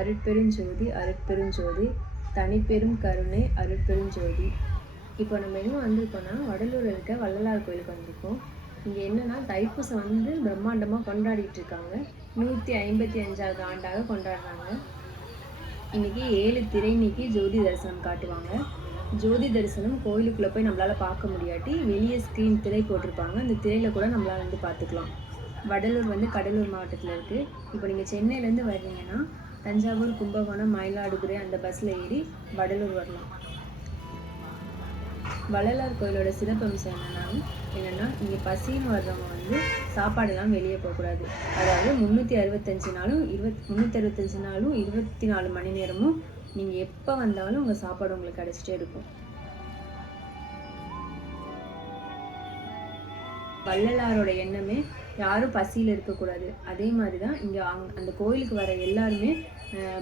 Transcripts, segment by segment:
அருட்பெருஞ்சோதி அருட்பெருஞ்சோதி தனிப்பெரும் கருணை அருட்பெருஞ்சோதி. இப்போ நம்ம எங்கே வந்திருக்கோம்னா வடலூரில் இருக்க வள்ளலார் கோயிலுக்கு வந்திருக்கோம். இங்கே என்னென்னா தைப்பூசம் வந்து பிரம்மாண்டமாக கொண்டாடிட்டு இருக்காங்க. 155வது ஆண்டாக கொண்டாடுறாங்க. இன்றைக்கி 7 திரை நீக்கி ஜோதி தரிசனம் காட்டுவாங்க. ஜோதி தரிசனம் கோயிலுக்குள்ளே போய் நம்மளால் பார்க்க முடியாட்டி வெளியே ஸ்க்ரீன் திரை போட்டிருப்பாங்க. அந்த திரையில் கூட நம்மளால் வந்து பார்த்துக்கலாம். வடலூர் வந்து கடலூர் மாவட்டத்தில் இருக்குது. இப்போ நீங்கள் சென்னையிலேருந்து வர்றீங்கன்னா தஞ்சாவூர், கும்பகோணம், மயிலாடுதுறை அந்த பஸ்ஸில் ஏறி வடலூர் வரலாம். வள்ளலார் கோயிலோட சிறப்பம்சம் என்னென்னா இங்கே பசின்னு வர்றவங்க வந்து சாப்பாடெல்லாம் வெளியே போகக்கூடாது. அதாவது 365 நாளும் 24 மணி நேரமும் நீங்கள் எப்போ வந்தாலும் உங்கள் சாப்பாடு உங்களுக்கு கிடச்சிட்டே இருக்கும். வள்ளலாரோட எண்ணமே யாரும் பசியில் இருக்கக்கூடாது. அதே மாதிரி தான் இங்கே அந்த கோயிலுக்கு வர எல்லாருமே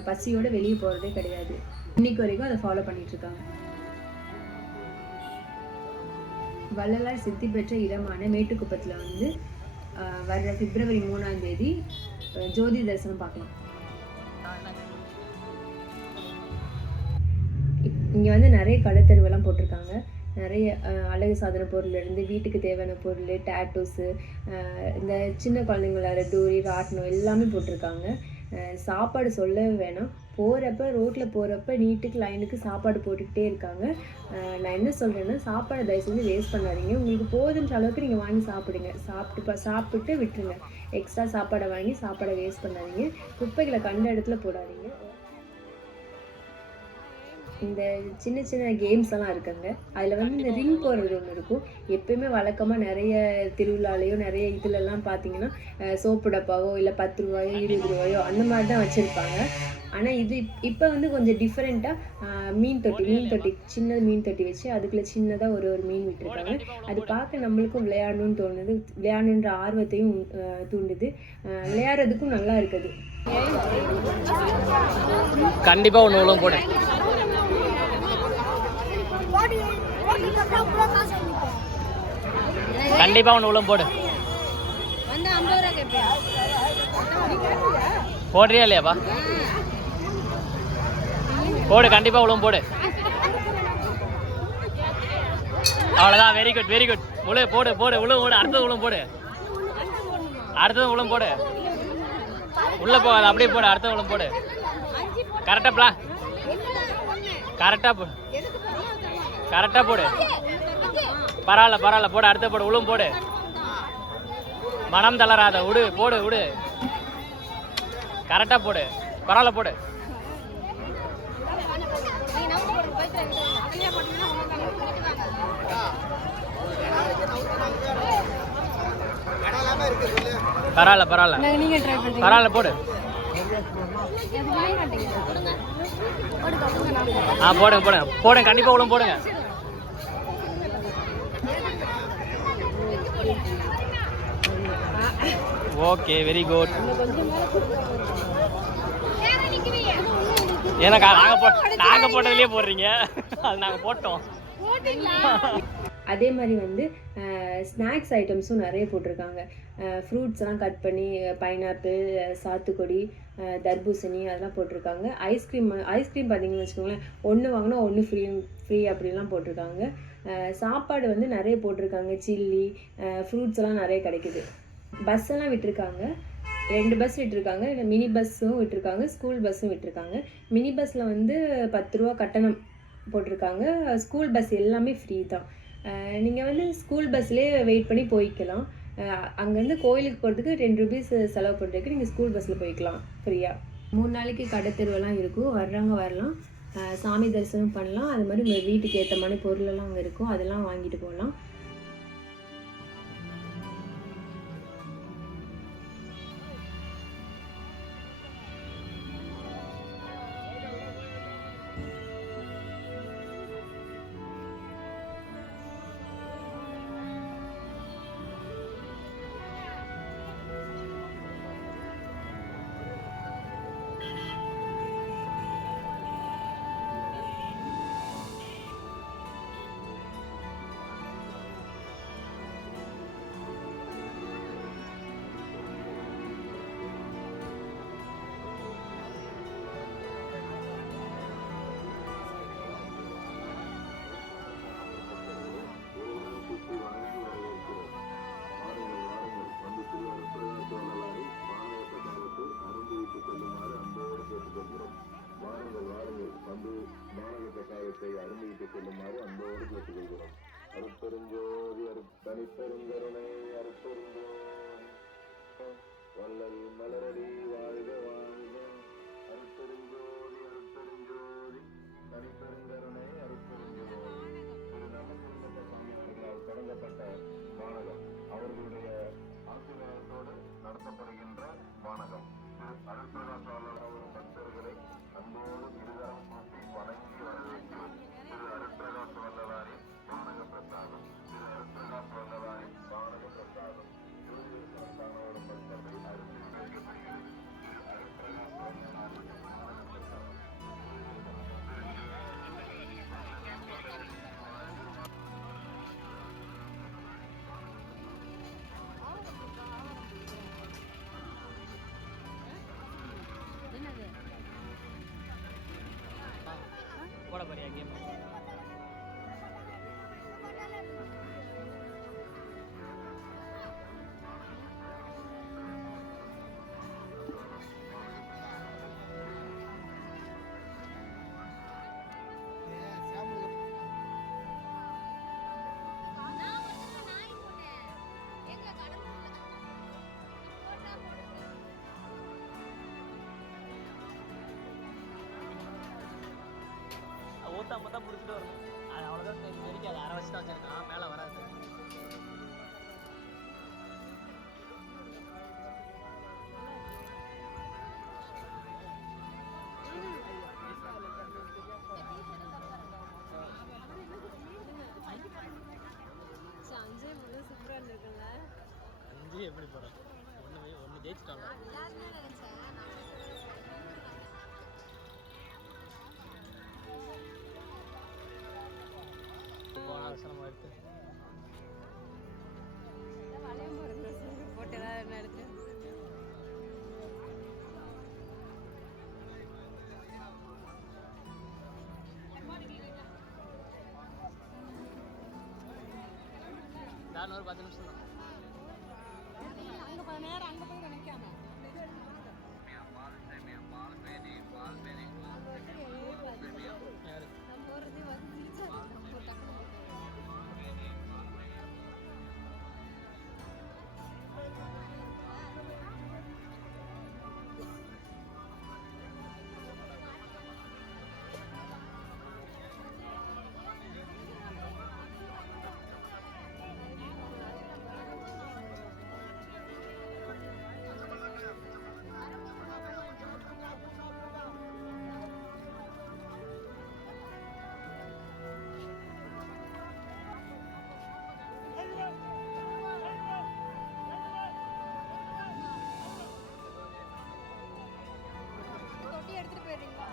பசியோடு வெளியே போகிறதே கிடையாது. இன்னைக்கு வரைக்கும் அதை ஃபாலோ பண்ணிகிட்ருக்காங்க. வள்ளலார் சித்தி பெற்ற இடமான மேட்டுக்குப்பத்தில் வந்து வர்ற பிப்ரவரி 3ஆம் தேதி ஜோதி தரிசனம் பார்க்கலாம். இங்கே வந்து நிறைய கடைத்தெருவெல்லாம் போட்டிருக்காங்க. நிறைய அழகு சாதன பொருள்லேருந்து வீட்டுக்கு தேவையான பொருள், டேட்டூஸு, இந்த சின்ன குழந்தைங்க விளையாடுற டூரி, ராட்டினம் எல்லாமே போட்டிருக்காங்க. சாப்பாடு சொல்லவே வேணாம். போகிறப்ப ரோட்டில் போகிறப்ப நீட்டுக்கு லைனுக்கு சாப்பாடு போட்டுக்கிட்டே இருக்காங்க. நான் என்ன சொல்கிறேன்னா சாப்பாடை தயவு செஞ்சு வேஸ்ட் பண்ணாதீங்க. உங்களுக்கு போதுன்ற அளவுக்கு நீங்கள் வாங்கி சாப்பிடுங்க. சாப்பிட்டு விட்டுருங்க. எக்ஸ்ட்ரா சாப்பாடை வாங்கி சாப்பாடை வேஸ்ட் பண்ணாதீங்க. குப்பைகளை கண்ட இடத்துல போடாதீங்க. இந்த சின்ன சின்ன கேம்ஸ் எல்லாம் இருக்குங்க. அதில் வந்து இந்த ரிங் போடுறது ஒன்று இருக்கும். எப்பயுமே வழக்கமாக நிறைய திருவிழாலையோ நிறைய இதுலலாம் பார்த்தீங்கன்னா சோப்பு டப்பாவோ இல்லை 10 ரூபாயோ 20 ரூபாயோ அந்த மாதிரி தான் வச்சுருப்பாங்க. ஆனால் இது இப்போ வந்து கொஞ்சம் டிஃப்ரெண்ட்டாக மீன் தொட்டி சின்ன மீன் தொட்டி வச்சு அதுக்குள்ளே சின்னதாக ஒரு மீன் விட்டுருக்காங்க. அது பார்க்க நம்மளுக்கும் விளையாடணும்னு தோணுது. விளையாடணுன்ற ஆர்வத்தையும் தூண்டுது. விளையாடுறதுக்கும் நல்லா இருக்குது. கண்டிப்பாக ஒன்று போட கண்டிப்பா ஒன்று உள்ள போடு. போடுறியா இல்லையாப்பா? போடு, கண்டிப்பா உள்ள போடு. அவ்வளோதான். Very good very good. உள்ள போடு போடு உள்ள போடு. அடுத்தது உள்ள போடு. அடுத்தது உள்ள போடு. உள்ள போகாது, அப்படியே போடு. அடுத்தது உள்ள போடு. கரெக்டா பிளா கரெக்டா போடு. கரெக்டா போடு. பரவாயில்ல போடு. அடுத்த போடு. உளும் போடு. மனம் தளராத. விடு போடு. கரெக்டா போடு. பரவாயில்ல போடு. பரவாயில்ல போடு. போடுங்க கண்டிப்பா உளும் போடுங்க. Okay, very good. ஏன்னா நாங்க போட்டதுலயே போடுறீங்க, அது நாங்க போட்டோம். அதே மாதிரி வந்து ஸ்நாக்ஸ் ஐட்டம்ஸும் நிறைய போட்டிருக்காங்க. ஃப்ரூட்ஸ்லாம் கட் பண்ணி பைனாப்பிள், சாத்துக்குடி, தர்பூசணி அதெல்லாம் போட்டிருக்காங்க. ஐஸ்கிரீம் பார்த்தீங்கன்னு வச்சுக்கோங்களேன், ஒன்று வாங்கினா ஒன்று ஃப்ரீ அப்படிலாம் போட்டிருக்காங்க. சாப்பாடு வந்து நிறைய போட்டிருக்காங்க. சில்லி, ஃப்ரூட்ஸ் எல்லாம் நிறைய கிடைக்குது. பஸ் எல்லாம் விட்டுருக்காங்க. 2 பஸ் விட்டுருக்காங்க. மினி பஸ்ஸும் விட்டுருக்காங்க, ஸ்கூல் பஸ்ஸும் விட்டுருக்காங்க. மினி பஸ்ஸில் வந்து 10 ரூபா கட்டணம் போட்டிருக்காங்க. ஸ்கூல் பஸ் எல்லாமே ஃப்ரீ தான். நீங்கள் வந்து ஸ்கூல் பஸ்லேயே வெயிட் பண்ணி போய்க்கலாம். அங்கேருந்து கோயிலுக்கு போகிறதுக்கு 2 ரூபீஸ் செலவு பண்ணுறதுக்கு நீங்கள் ஸ்கூல் பஸ்ஸில் போய்க்கலாம் ஃப்ரீயாக. 3 நாளைக்கு கடை தெருவெல்லாம் இருக்கும். வர்றவங்க வரலாம், சாமி தரிசனம் பண்ணலாம். அது மாதிரி உங்கள் வீட்டுக்கு ஏற்ற மாதிரி பொருளெல்லாம் அங்கே இருக்கும், அதெல்லாம் வாங்கிட்டு போகலாம். வானகம். அருட்பிரகாசாளர் பக்தர்களை அன்போடு இருதரம் கூட்டி வணங்கி வரவேற்கிறோம். அருட்பிரகாச வல்லலாரின் வானக பிரசாதம். அருட்பிரகாச வல்லலாரின் வானக பிரசாதம். ஒரு பக்தர்கள் அருந்தில் வைக்கப்படுகிறது. அருட்பிரகாச வல்லலாரின் வானக பிரசாதம். என்னது போட போறியா கேம்? ஊத்தாம தான் பிடிச்சிட்டு வரணும். அது அவ்வளோதான் தெரிக்காது. அரை வச்சு தான் வச்சிருக்கான், மேலே வராது. அஞ்சே முதல்ல சூப்பராக இருந்திருக்குல்ல. அஞ்சு எப்படி போகிறேன்? ஒன்று ஜெயிச்சிட்டாங்க. போன வருஷம் நம்ம எடுத்து போட்டு ஏதாவது எடுத்து நான் ஒரு 10 நிமிஷம் தான். அங்கே நேரம் அங்கே போய் நினைக்காம நம்ம போகிறது வந்து தொட்டி எடுத்துட்டு போயிடுறீங்களா?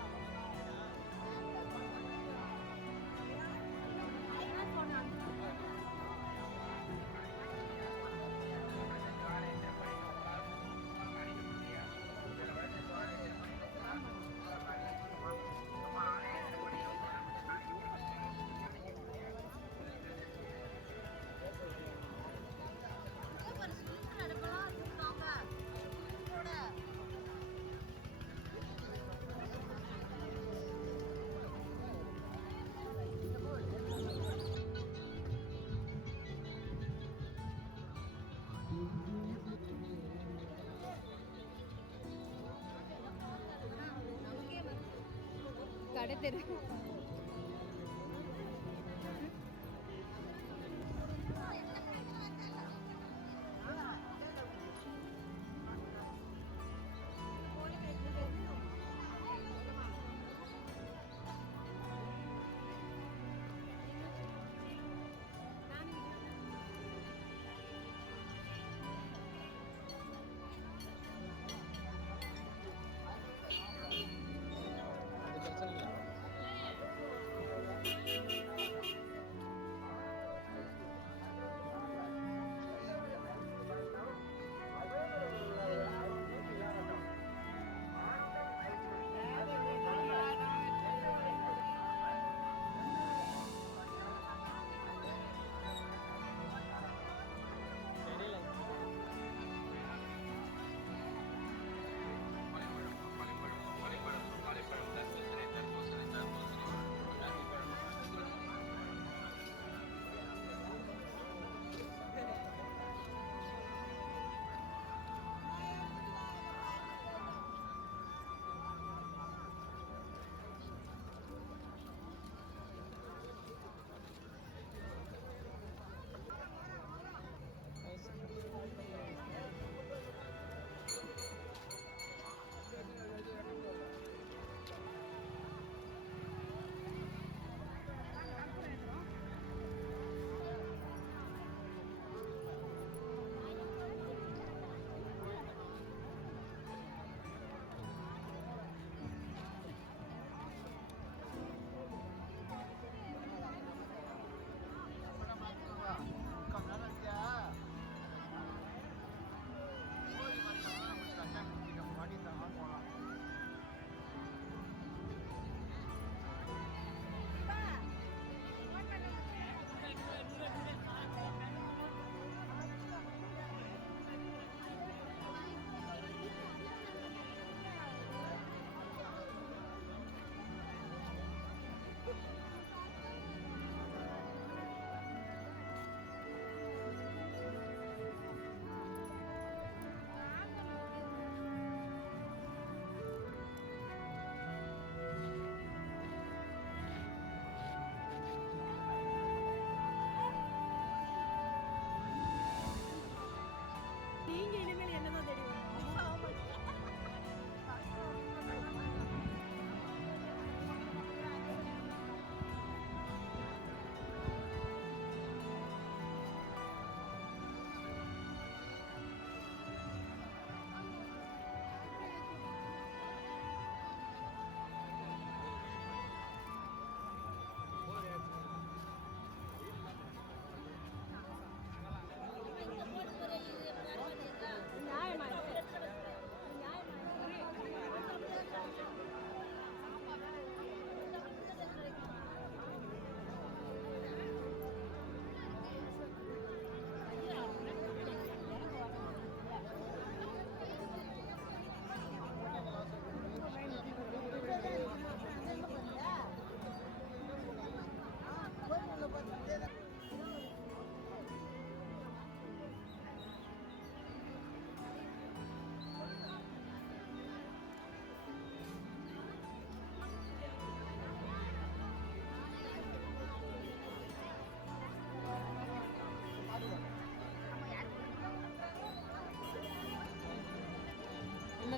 கடை தெரு அது பிரச்சனை இல்லை.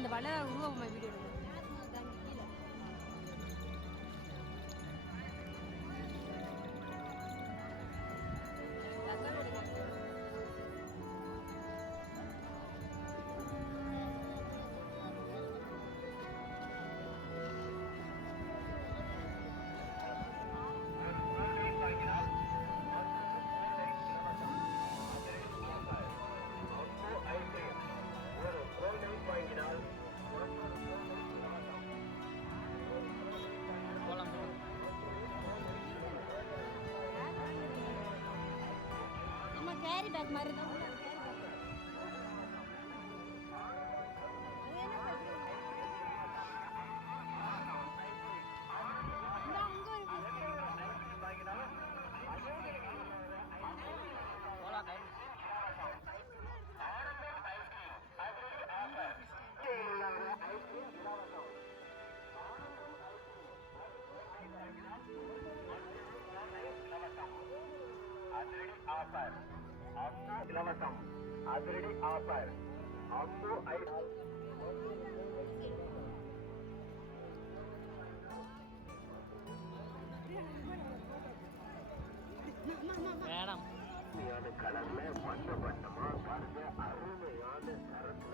அந்த வள்ளலார் உருவமா வீடியோ எடுக்கணும். போலாம் போலாம். நம்ம கேரி பேக் மாதிரி தான் உள்ள கேரி பேக். போலாம் டைம். இலவசம் அதிரடி ஆஃபர் அம்மு வேணாம். கலர்ல வண்ண வண்ணமா பாருங்க அருமையான தரத்துல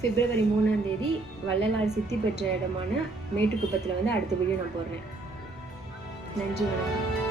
பிப்ரவரி 3ஆம் தேதி வள்ளலார் சித்தி பெற்ற இடமான மேட்டுக்குப்பத்தில் வந்து அடுத்த வீடியோ நான் போடுறேன். நன்றி, வணக்கம்.